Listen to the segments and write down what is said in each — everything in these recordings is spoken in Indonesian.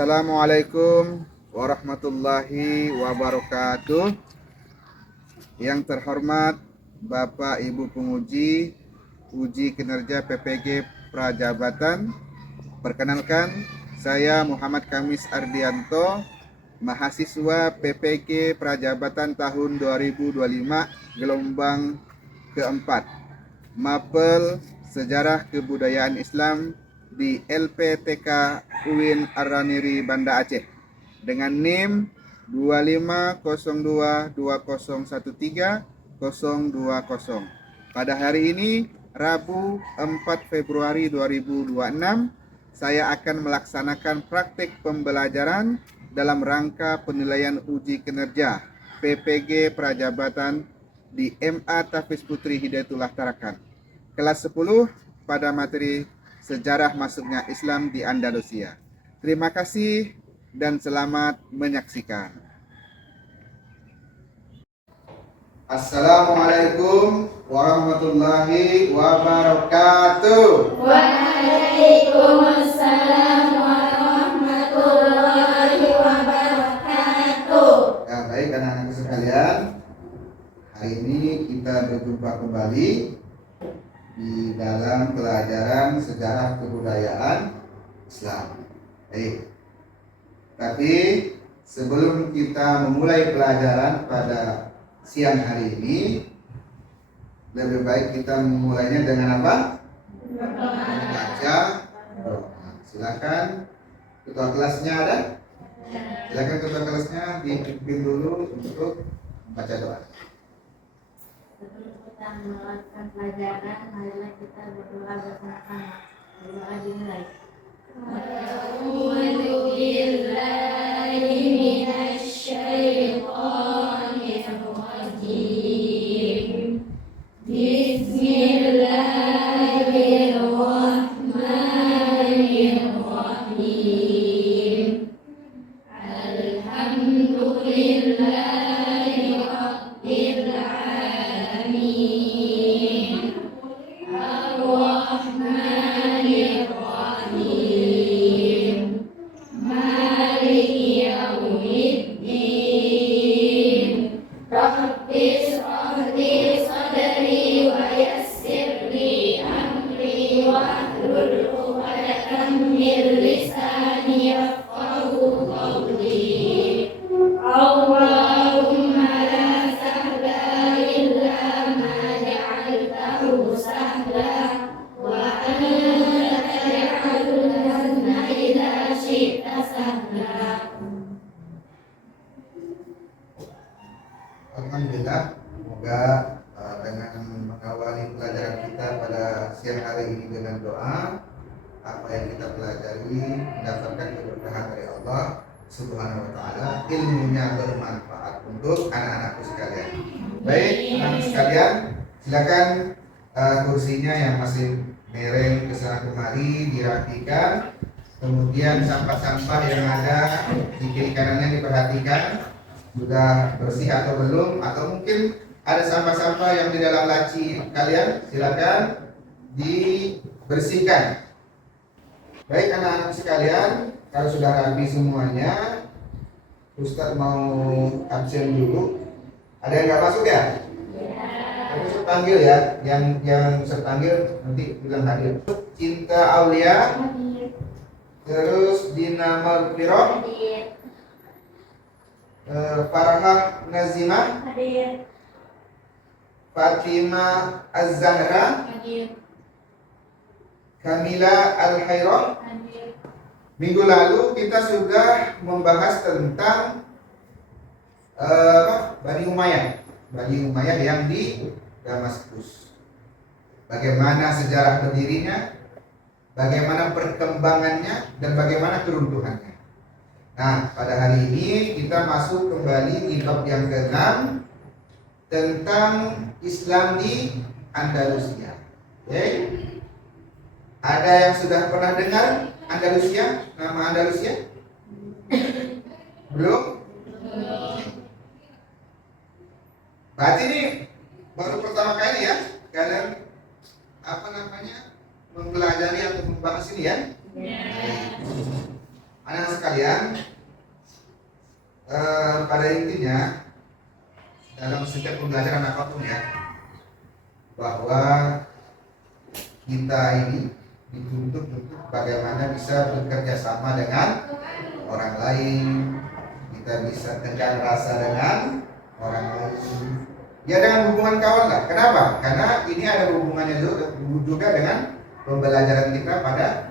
Assalamualaikum warahmatullahi wabarakatuh. Yang terhormat Bapak Ibu penguji uji kinerja PPG Prajabatan, perkenalkan saya Muhammad Kamis Ardianto, mahasiswa PPG Prajabatan tahun 2025 gelombang keempat, Mapel Sejarah Kebudayaan Islam di LPTK UIN Ar-Raniri Banda Aceh dengan NIM 2502013020. Pada hari ini Rabu 4 Februari 2026 saya akan melaksanakan praktik pembelajaran dalam rangka penilaian uji kinerja PPG Prajabatan di MA Tafiz Putri Hidayatullah Tarakan kelas 10 pada materi Sejarah Masuknya Islam di Andalusia. Terima kasih dan selamat menyaksikan. Assalamualaikum warahmatullahi wabarakatuh. Waalaikumsalam warahmatullahi wabarakatuh. Ya, baik anak-anak sekalian, hari ini kita berjumpa kembali di dalam pelajaran sejarah kebudayaan Islam. Baik. Tapi sebelum kita memulai pelajaran pada siang hari ini, lebih baik kita memulainya dengan apa? Membaca doa. Silakan ketua kelasnya ada? Silakan ketua kelasnya dipimpin dulu untuk membaca doa. Sebelum kita melakukan pelajaran, marilah kita berdoa bersama-sama. Berdoa dimulai. A'udzu billahi minasy syaithanir rajim. Bismillahirrahmanirrahim. Alhamdulillahi rabbil alamin. Ar-Rahmanir Rahim. Maliki yaumiddin. Rabbis shrah li sadri wa yassir li amri wahlul 'uqdatam min lisani yafqahu qawli. Allahumma la sahla illa ma ja'altahu sahla wa anta taj'alul hazna idza syi'ta sahla. Alhamdulillah, semoga dengan mengawali pelajaran kita pada siang hari ini dengan doa, apa yang kita pelajari mendapatkan keberkahan dari Allah Subhanahu wa taala, ilmunya bermanfaat untuk anak-anakku sekalian. Baik, anak-anak sekalian, silakan kursinya yang masih miring ke sana kemari dirapikan. Kemudian sampah-sampah yang ada di kiri kanannya diperhatikan sudah bersih atau belum, atau mungkin ada sampah-sampah yang di dalam laci kalian, silakan dibersihkan. Baik anak-anak sekalian, kalau sudah rapi semuanya, Ustadz mau absen dulu. Ada yang nggak masuk ya? Tapi Ustadz panggil ya, yang Ustadz panggil nanti bilang hadir. Cinta Aulia, terus Dina Malfiroh, Farhah Nazimah, Hadir. Fatimah Az-Zahra, Hadir. Kamila Al-Hairah. Hadir. Minggu lalu kita sudah membahas tentang Bani Umayyah yang di Damaskus. Bagaimana sejarah berdirinya, bagaimana perkembangannya, dan bagaimana keruntuhannya. Nah, pada hari ini kita masuk kembali di bab yang ke-6 tentang Islam di Andalusia. Oke? Ada yang sudah pernah dengar Andalusia? Nama Andalusia? Belum? Berarti ini baru pertama kali ya kalian mempelajari atau membahas ini ya? Anak sekalian, pada intinya dalam setiap pembelajaran apapun ya, bahwa kita ini dituntut untuk bagaimana bisa bekerja sama dengan orang lain, kita bisa tegang rasa dengan orang lain, ya dengan hubungan kawan lah. Kenapa? Karena ini ada hubungannya juga dengan pembelajaran kita pada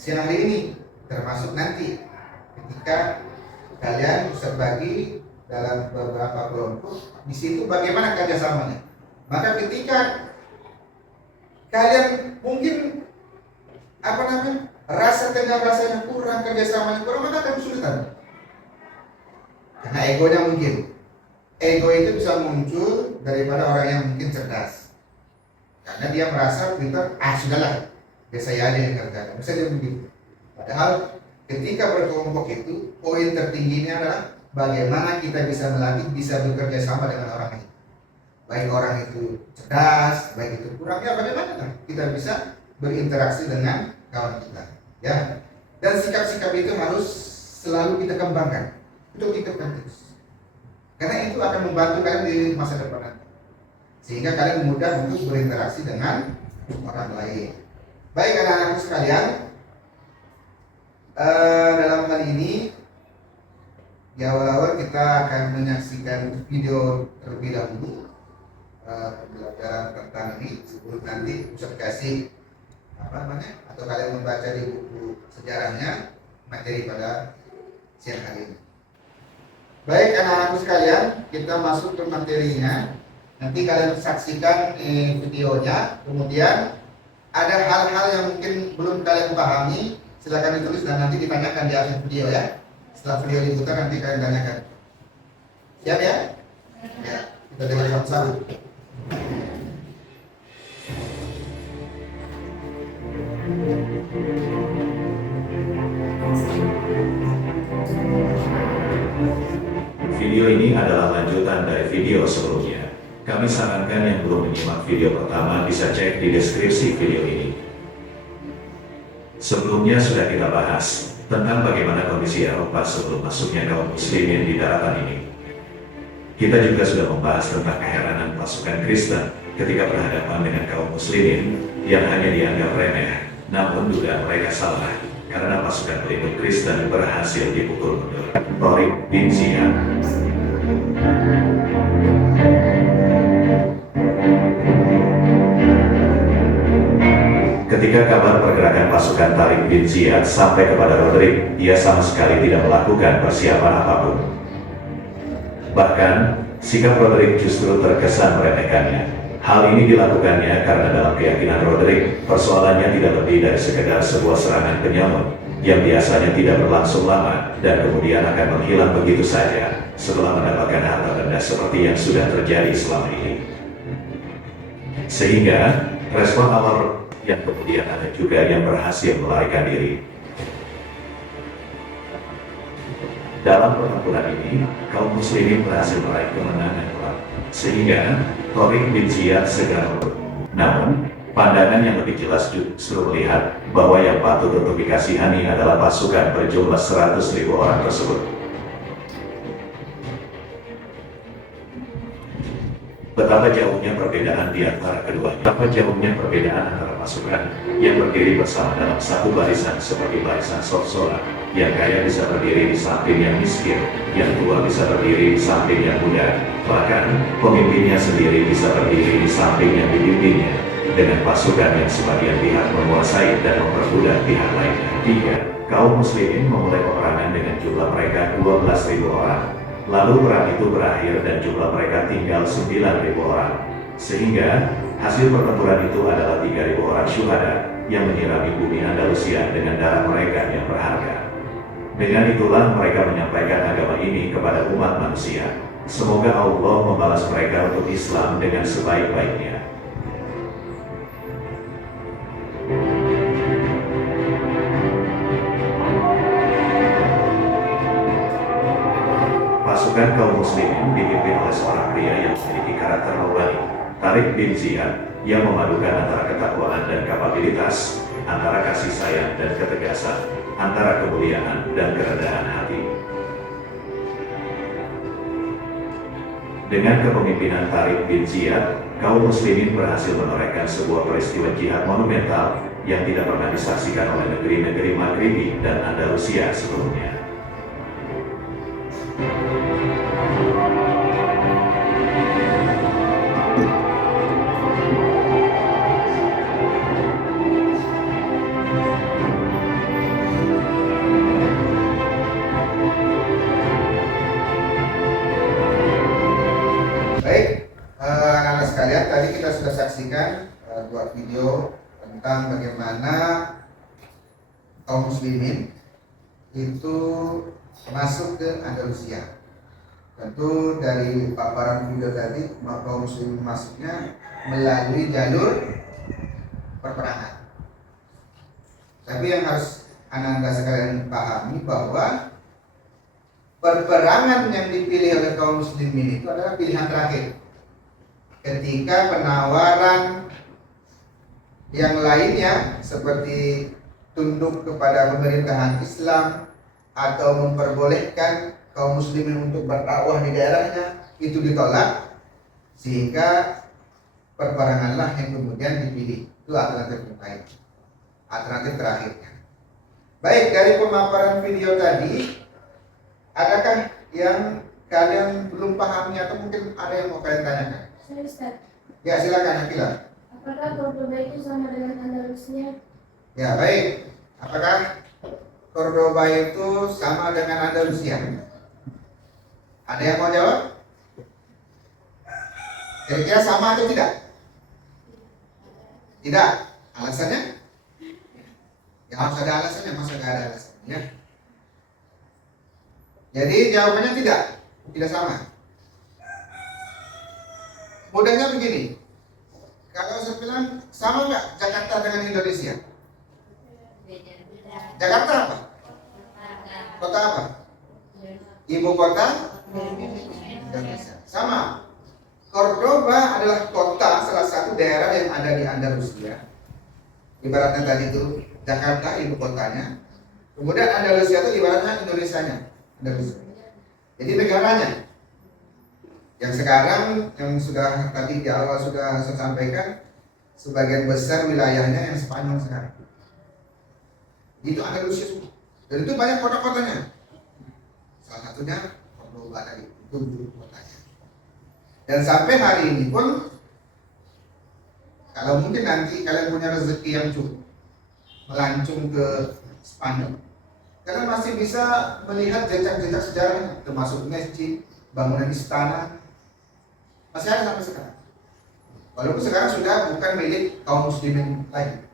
siang hari ini, termasuk nanti ketika kalian berbagi dalam beberapa kelompok, di situ bagaimana kerjasamanya. Maka ketika kalian mungkin rasa tegang rasanya kurang, kerjasamanya kurang, maka akan kesulitan. Karena egonya mungkin. Ego itu bisa muncul daripada orang yang mungkin cerdas. Karena dia merasa pintar, sudahlah, biasa aja yang kerjakan. Bisa dia begitu. Padahal ketika berkelompok itu, poin tertingginya adalah bagaimana kita bisa melatih, bisa bekerja sama dengan orang lain. Baik orang itu cerdas, baik itu kurangnya bagaimana kita bisa berinteraksi dengan kawan kita, ya. Dan sikap-sikap itu harus selalu kita kembangkan, itu tingkatkan terus. Karena itu akan membantu kalian di masa depan nanti, sehingga kalian mudah untuk berinteraksi dengan orang lain. Baik anak-anakku sekalian, dalam hal ini di awal-awal kita akan menyaksikan video terlebih dahulu, pembelajaran tentang ini sebelum nanti bisa dikasih atau kalian membaca di buku sejarahnya materi pada siang hari ini. Baik anak-anakku sekalian, kita masuk ke materinya. Nanti kalian saksikan videonya, kemudian ada hal-hal yang mungkin belum kalian pahami, silakan ditulis dan nanti ditanyakan di akhir video ya. Setelah video diputar nanti kalian tanyakan. Siap ya? Ya, kita dengar sama-sama. Video ini adalah lanjutan dari video sebelumnya. Kami sarankan yang belum menyimak video pertama bisa cek di deskripsi video ini. Sebelumnya sudah kita bahas tentang bagaimana kondisi Eropa sebelum masuknya kaum muslimin di daratan ini. Kita juga sudah membahas tentang keheranan pasukan Kristen ketika berhadapan dengan kaum muslimin yang hanya dianggap remeh, namun dugaan mereka salah karena pasukan pelindung Kristen berhasil dipukul mundur. Tariq bin Ziyad. Ketika kabar pergerakan pasukan Tariq bin Ziyad sampai kepada Roderick, ia sama sekali tidak melakukan persiapan apapun. Bahkan, sikap Roderick justru terkesan meremehkannya. Hal ini dilakukannya karena dalam keyakinan Roderick, persoalannya tidak lebih dari sekedar sebuah serangan penyamun yang biasanya tidak berlangsung lama dan kemudian akan menghilang begitu saja setelah mendapatkan harta benda seperti yang sudah terjadi selama ini. Sehingga, respon awal yang kemudian ada juga yang berhasil melarikan diri. Dalam pertempuran ini, kaum muslimin berhasil meraih kemenangan telak, sehingga Tariq bin Ziyad segera mundur. Namun, pandangan yang lebih jelas justru melihat bahwa yang patut untuk dikasihani adalah pasukan berjumlah 100.000 orang tersebut. Betapa jauhnya perbedaan di antara keduanya. Betapa jauhnya perbedaan antara pasukan yang berdiri bersama dalam satu barisan seperti barisan Sorsola, yang kaya bisa berdiri di samping yang miskin, yang tua bisa berdiri di samping yang muda, bahkan pemimpinnya sendiri bisa berdiri di samping yang dipimpinnya, dengan pasukan yang sebagian pihak menguasai dan memperbudak pihak lainnya. 3. Kaum muslimin memulai peperangan dengan jumlah mereka 12.000 orang. Lalu perang itu berakhir dan jumlah mereka tinggal 9.000 orang. Sehingga, hasil pertempuran itu adalah 3.000 orang syuhada yang menyirami bumi Andalusia dengan darah mereka yang berharga. Dengan itulah mereka menyampaikan agama ini kepada umat manusia. Semoga Allah membalas mereka untuk Islam dengan sebaik-baiknya. Pasukan kaum muslimin dipimpin oleh seorang pria yang memiliki karakter nurani, Tariq bin Ziyad, yang memadukan antara ketakwaan dan kapabilitas, antara kasih sayang dan ketegasan. antara kemuliaan dan kerendahan hati. Dengan kepemimpinan Tariq bin Ziyad, kaum muslimin berhasil menorehkan sebuah peristiwa jihad monumental yang tidak pernah disaksikan oleh negeri-negeri Maghribi dan Andalusia sebelumnya. Baik, anak-anak sekalian, tadi kita sudah saksikan dua video tentang bagaimana kaum muslimin itu masuk ke Andalusia. Tentu dari paparan video tadi, kaum muslimin masuknya melalui jalur perperangan. Tapi yang harus anak-anak sekalian pahami bahwa perperangan yang dipilih oleh kaum muslimin itu adalah pilihan terakhir. Ketika penawaran yang lainnya seperti tunduk kepada pemerintahan Islam atau memperbolehkan kaum muslimin untuk berdakwah di daerahnya itu ditolak, sehingga perperanganlah yang kemudian dipilih. Itu alternatif yang lain, alternatif terakhirnya. Baik, dari pemaparan video tadi, adakah yang kalian belum pahami atau mungkin ada yang mau kalian tanyakan? Saya Ustaz, Ya, silakan Akila. apakah Cordoba itu sama dengan Andalusia? Ya, baik. Apakah Cordoba itu sama dengan Andalusia? Ada yang mau jawab? Kira-kira sama atau tidak? Tidak. Alasannya? Ya, harus ada alasannya, masa nggak ada alasannya? Jadi jawabannya tidak sama. Mudahnya begini, kalau saya bilang sama nggak Jakarta dengan Indonesia? Jakarta apa? Kota apa? Ibu kota Indonesia. Sama. Cordoba adalah kota, salah satu daerah yang ada di Andalusia. Ibaratnya tadi itu Jakarta ibu kotanya. Kemudian Andalusia itu ibaratnya Indonesianya. Andalusia. Jadi negaranya. Yang sekarang yang sudah tadi di awal sudah saya sampaikan, sebagian besar wilayahnya yang Spanyol sekarang. Itu Andalusia semua. Dan itu banyak kota-kotanya. Salah satunya Cordoba tadi, itu ibu kotanya. Dan sampai hari ini pun, kalau mungkin nanti kalian punya rezeki yang cukup melancung ke Spanyol, kalian masih bisa melihat jejak-jejak sejarah, termasuk masjid, bangunan istana, masih ada sampai sekarang. Walaupun sekarang sudah bukan milik kaum muslimin lagi.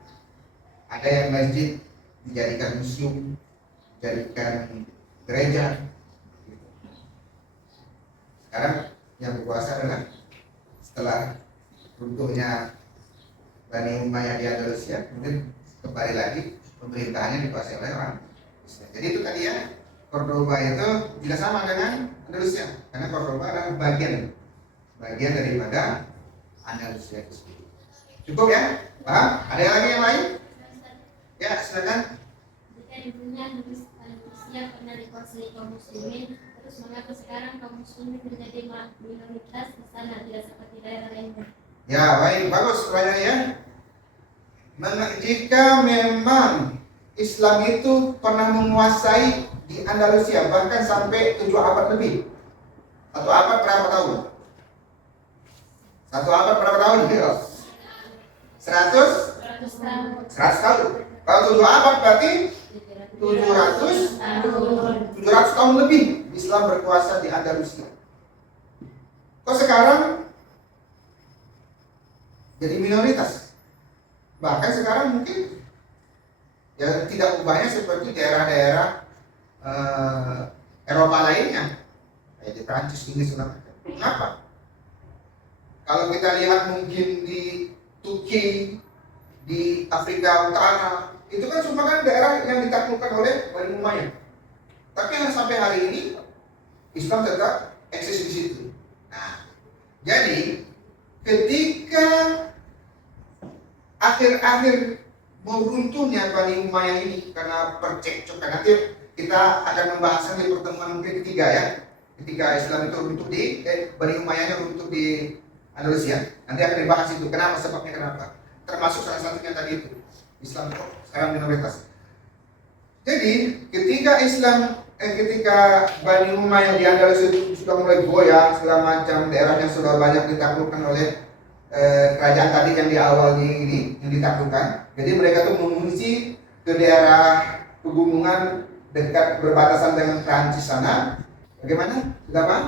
Ada yang masjid dijadikan museum, dijadikan gereja. Sekarang yang berkuasa adalah setelah runtuhnya Bani Umayyah di Andalusia, kemudian kembali lagi pemerintahannya dikuasai oleh orang Islam. Jadi itu tadi ya, Cordoba itu tidak sama dengan Andalusia, karena Cordoba adalah bagian daripada Andalusia itu sendiri. Cukup ya? Paham? Ada lagi yang lain? Ya, silakan. Jika ibunya Andalusia pernah dikuasai kaum muslimin, terus mengapa sekarang kaum muslimin menjadi minoritas di sana, tidak seperti daerah lainnya? Ya, baik, bagus pertanyaannya. Jika memang Islam itu pernah menguasai di Andalusia bahkan sampai 7 abad lebih, satu abad berapa tahun? Satu abad berapa tahun? 100 tahun. 100 tahun. Kalau 7 abad berarti 700 tahun lebih Islam berkuasa di Andalusia. Kok sekarang jadi minoritas? Bahkan sekarang mungkin ya tidak ubahnya seperti daerah-daerah Eropa lainnya, kayak di Prancis, Inggris, segala macam. Kenapa? Kalau kita lihat mungkin di Turki, di Afrika Utara, itu kan semua kan daerah yang ditaklukkan oleh Bani Umayyah. Tapi yang sampai hari ini Islam tetap eksis di situ. Nah, jadi ketika akhir-akhir mau runtuhnya Bani Umayyah ini karena percekcokan. Nanti kita akan membahasnya di pertemuan mungkin ketiga ya. Ketika Islam itu runtuh di Bani Umayyahnya runtuh di Andalusia. Nanti akan dibahas itu kenapa, sebabnya kenapa. Termasuk salah satunya tadi itu Islam kok sekarang minoritas. Jadi ketika Bani Umayyah di Andalusia itu sudah mulai goyah segala macam, daerahnya sudah banyak ditaklukkan oleh kerajaan tadi yang di awal ini yang ditaklukkan. Jadi mereka tuh mengungsi ke daerah pegunungan dekat berbatasan dengan Prancis sana. Bagaimana? Sudah paham?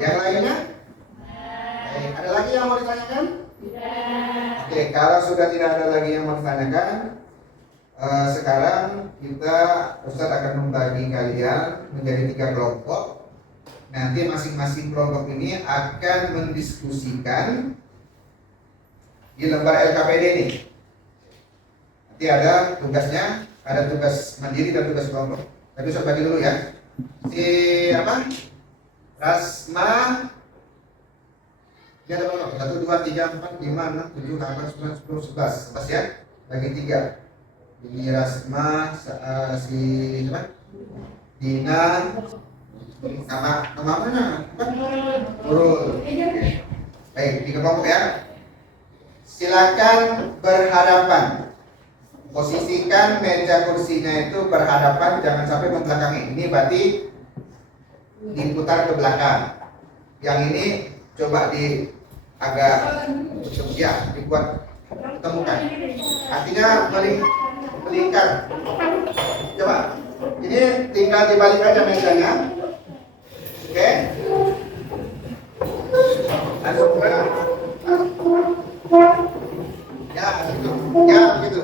Yang lainnya? Ada lagi yang mau ditanyakan? Oke, kalau sudah tidak ada lagi yang mau ditanyakan, sekarang Ustadz akan membagi kalian menjadi 3 kelompok. Nanti masing-masing kelompok ini akan mendiskusikan di lembar LKPD ini. Nanti ada tugasnya, ada tugas mandiri dan tugas kelompok. Tapi Ustadz bagi dulu ya. Rasma. Ini ada berapa? 1, 2, 3, 4, 5, 6, 7, 8, 9, 10, 11. Pas ya? Bagi 3. Ini Rasma, si siapa? Dina, nama mana? Nurul. Baik, 3 kelompok ya. Silakan berhadapan. Posisikan meja kursinya itu berhadapan, jangan sampai membelakangi. Ini berarti diputar ke belakang. Yang ini coba dibuat temukan. Artinya melingkar. Coba. Ini tinggal dibalik aja mejanya. Oke. Langsung ke. Ya, gitu. Ya, gitu.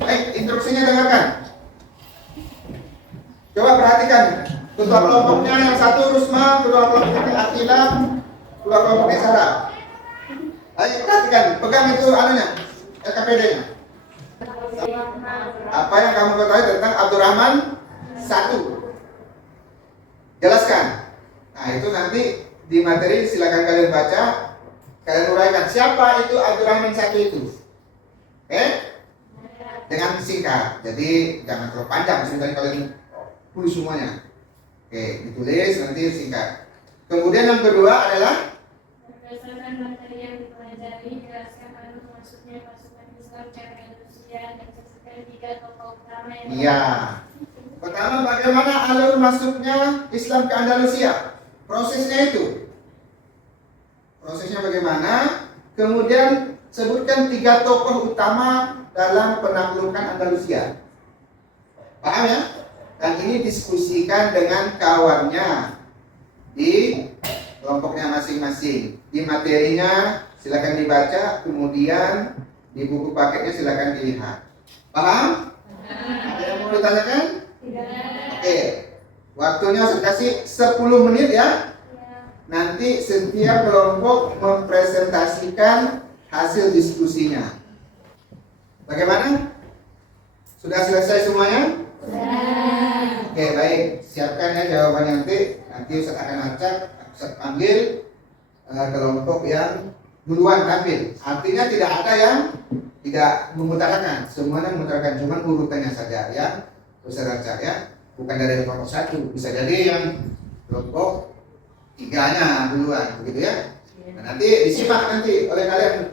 Baik, instruksinya dengarkan. Coba perhatikan. Ketua kelompoknya yang satu Rusma, kedua kelompoknya Atila, kedua kelompoknya Sarah. Ayo perhatikan, pegang itu anunya, LKPD-nya. Apa yang kamu ketahui tentang Abdurrahman 1? Jelaskan. Nah itu nanti di materi silakan kalian baca, kalian uraikan siapa itu Abdurrahman 1 itu. Dengan singkat. Jadi jangan terlalu panjang, sebentar kalian tulis semuanya. Ditulis nanti singkat. Kemudian yang kedua adalah berdasarkan materi yang dipelajari, jelaskan alur masuknya pasukan Islam ke Andalusia dan saksikan 3 tokoh utama yang iya. Pertama, bagaimana alur masuknya Islam ke Andalusia? Prosesnya itu. Prosesnya bagaimana? Kemudian sebutkan 3 tokoh utama dalam penaklukan Andalusia. Paham ya? Dan ini diskusikan dengan kawannya di kelompoknya masing-masing. Di materinya silakan dibaca, kemudian di buku paketnya silakan dilihat. Paham? Ada yang mau ditanyakan? Oke. Waktunya saya kasih 10 menit ya. Nanti setiap kelompok mempresentasikan hasil diskusinya. Bagaimana? Sudah selesai semuanya? Oke, baik. Siapkan ya jawabannya nanti. Nanti Ustaz akan acak, Ustaz panggil kelompok yang duluan tampil. Artinya tidak ada yang tidak mengutarakan, semuanya mengutarakan, cuma urutannya saja ya. Ustaz acak ya. Bukan dari kelompok 1, bisa jadi yang kelompok 3-nya duluan, begitu ya. Nah, nanti disimak nanti oleh kalian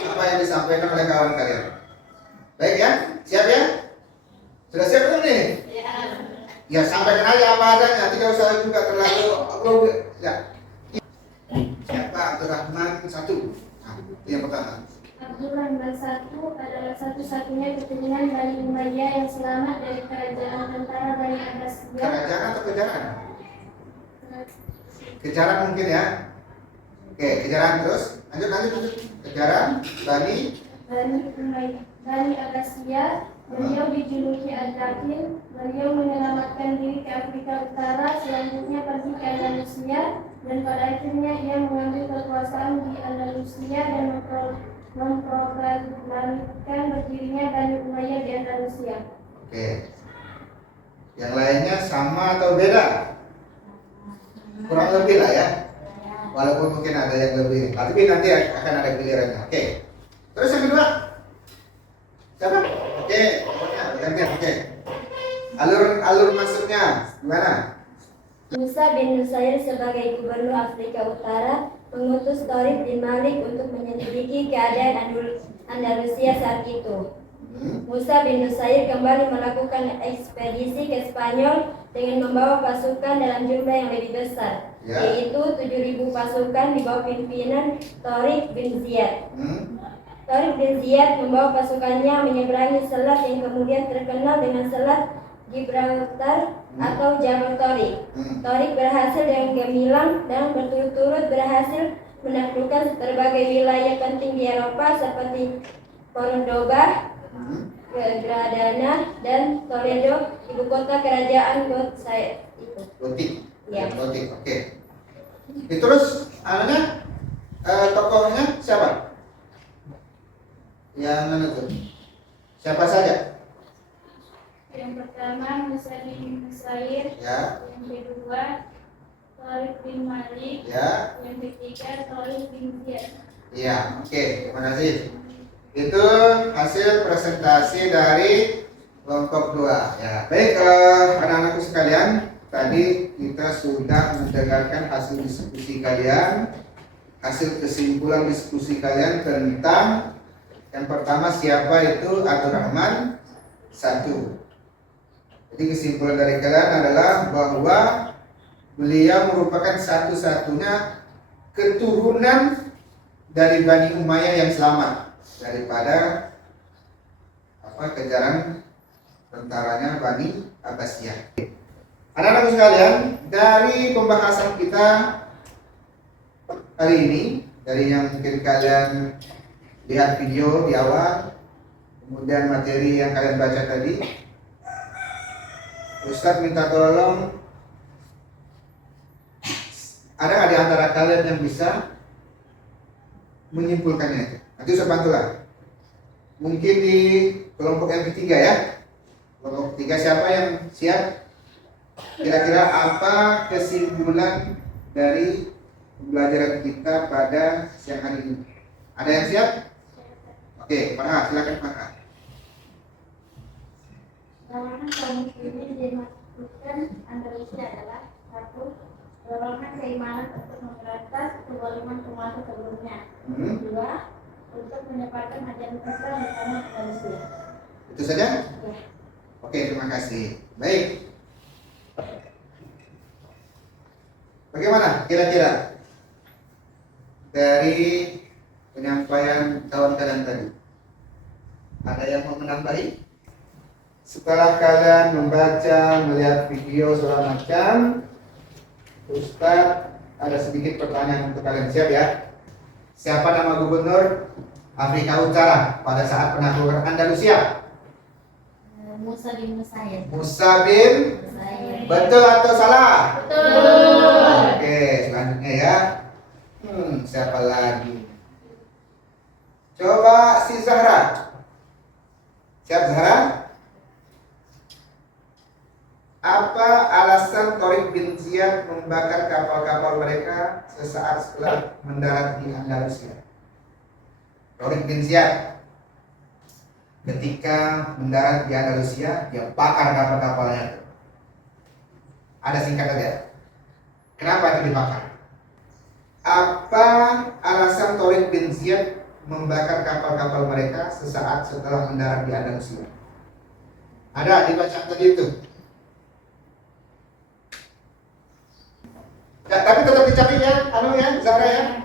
apa yang disampaikan oleh kawan kalian. Baik ya, siap ya? Sudah siap belum nih? Ya sampaikan aja apa adanya, tidak usah juga terlalu ya. Siapa Abdurrahman 1? Nah, itu yang pertama. Abdurrahman 1 adalah satu-satunya keturunan Bani Umayyah yang selamat dari kerajaan tentara Bani Abbasiyah. Kerajaan atau kejaran? Kejaran mungkin ya. Oke, kejaran terus. Lanjut. Kejaran Bani Umayyah, Bani Abbasiyah. Beliau dijuluki Ad-Dakin. Beliau menyelamatkan diri ke Afrika Utara, selanjutnya pergi ke Andalusia, dan pada akhirnya ia mengambil kekuasaan di Andalusia dan memproklamasikan berdirinya Bani Umayyah di Andalusia. Oke. Yang lainnya sama atau beda? Kurang lebih lah ya. Walaupun mungkin ada yang lebih, tapi nanti akan ada gilirannya. Oke. Terus yang kedua? Siapa? Oke, pokoknya gantian. Oke. Alur masuknya gimana? Musa bin Nusair sebagai gubernur Afrika Utara mengutus Tariq bin Malik untuk menyelidiki keadaan Andalusia saat itu. Musa bin Nusair kembali melakukan ekspedisi ke Spanyol dengan membawa pasukan dalam jumlah yang lebih besar, yaitu 7.000 pasukan di bawah pimpinan Tariq bin Ziyad. Tariq bin Ziyad membawa pasukannya menyeberangi selat yang kemudian terkenal dengan Selat Gibraltar atau Jabal Tariq. Tariq berhasil dengan gemilang dan berturut-turut berhasil menaklukkan berbagai wilayah penting di Eropa seperti Cordoba, Granada, dan Toledo, ibu kota kerajaan Gothia itu. Ya. Gotik. Oke. Terus tokohnya siapa? Yang mana tuh? Siapa saja? Yang pertama Musa bin Nusair, Ya. yang kedua Tariq bin Malik, Ya. yang ketiga Tariq bin Ziyad. Iya. Oke. Terima kasih. Itu hasil presentasi dari kelompok 2. Ya. Baik, anak-anakku sekalian, tadi kita sudah mendengarkan hasil diskusi kalian, hasil kesimpulan diskusi kalian tentang yang pertama siapa itu Abdurrahman 1. Jadi kesimpulan dari kalian adalah bahwa beliau merupakan satu-satunya keturunan dari Bani Umayyah yang selamat daripada kejaran tentaranya Bani Abbasiyah. Anak-anak sekalian, dari pembahasan kita hari ini, dari yang mungkin kalian lihat video di awal, kemudian materi yang kalian baca tadi, Ustadz minta tolong ada nggak di antara kalian yang bisa menyimpulkannya? Nanti Ustadz bantulah. Mungkin di kelompok yang ketiga ya. Kelompok ketiga siapa yang siap? Kira-kira apa kesimpulan dari pembelajaran kita pada siang hari ini? Ada yang siap? Oke, Farha, silakan Farha. Dorongan kaum muslimin dimaksudkan Andalusia adalah 1. Dorongan keimanan untuk memberantas kezaliman umat sebelumnya. 2. Untuk menyebarkan ajaran Islam di tanah Andalusia. Itu saja? Ya. Oke, terima kasih. Baik. Bagaimana kira-kira dari penyampaian kawan kalian tadi? Ada yang mau menambahi? Setelah kalian membaca, melihat video segala macam, Ustaz ada sedikit pertanyaan untuk kalian. Siap ya? Siapa nama gubernur Afrika Utara pada saat penaklukan Andalusia? Musa bin Nusair. Musa bin Nusair. Betul atau salah? Betul. Oke, selanjutnya ya. Siapa lagi? Coba si Zahra. Siap Zahra? Apa alasan Tariq bin Ziyad membakar kapal-kapal mereka sesaat setelah mendarat di Andalusia? Tariq bin Ziyad ketika mendarat di Andalusia, dia bakar kapal-kapalnya. Ada singkatannya. Kenapa itu dibakar? Apa alasan Tariq bin Ziyad membakar kapal-kapal mereka sesaat setelah mendarat di Andalusia? Ada dibaca tadi itu. Ya, tapi tetap dicari ya, Zahra ya.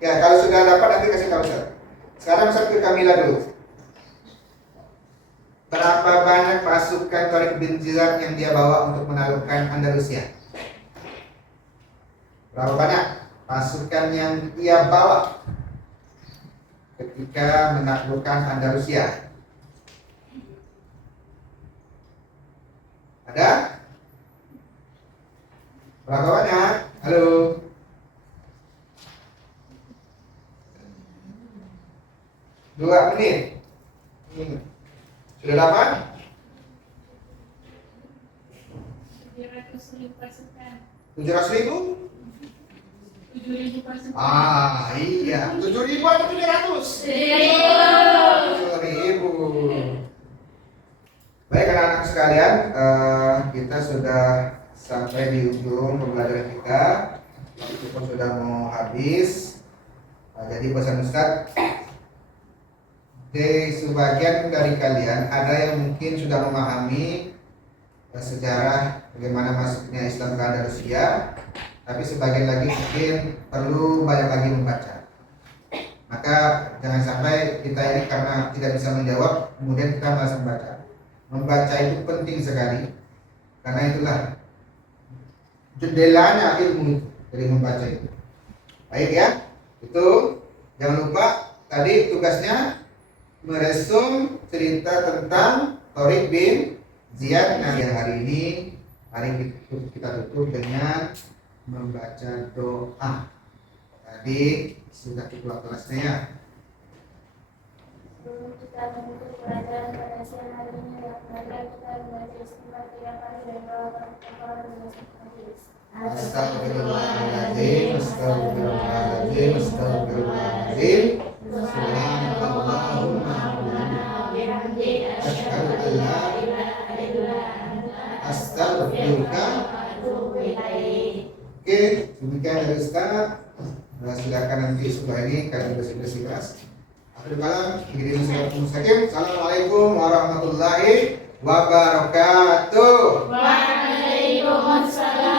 Ya, kalau sudah dapat nanti kasih tahu Ustaz. Sekarang Ustaz ke Kamila dulu. Berapa banyak pasukan Tariq bin Ziyad yang dia bawa untuk menaklukkan Andalusia? Berapa banyak pasukan yang dia bawa ketika menaklukkan Andalusia? Ada? Berapa banyak? Halo? Dua menit. Sudah dapat? 700.000 pasukan. 700.000? 7.000 pasukan. Iya. 7.000 atau 700? 7.000. 7.000. sekalian, kita sudah sampai di ujung pembelajaran kita. Waktu pun sudah mau habis. Jadi pesan Ustaz, di sebagian dari kalian ada yang mungkin sudah memahami sejarah bagaimana masuknya Islam ke Andalusia, tapi sebagian lagi mungkin perlu banyak lagi membaca. Maka jangan sampai kita ini karena tidak bisa menjawab kemudian kita malas membaca. Membaca itu penting sekali, karena itulah jendelanya ilmu dari membaca itu. Baik ya, itu jangan lupa tadi tugasnya meresum cerita tentang Tariq bin Ziyad. Nah, hari ini mari kita tutup dengan membaca doa. Tadi sudah kita kelasnya ya. Sebelum kita menutup pelajaran pada siang hari ini, marilah kita membaca istighfar 3 kali dan doa kafaraah dengan hadis. Astagfirullahaladzim, astagfirullahaladzim, astagfirullahaladzim. Subhanallahumma wa bihamdika asyhadu an la ilaha illa anta astaghfiruka wa atubu ilaik. Oke, demikian dari Ustaz. Nah, silakan nanti setelah ini kalian bersih-bersih kelas. Akhirul kalam, Assalamualaikum warahmatullahi wabarakatuh. Waalaikumsalam.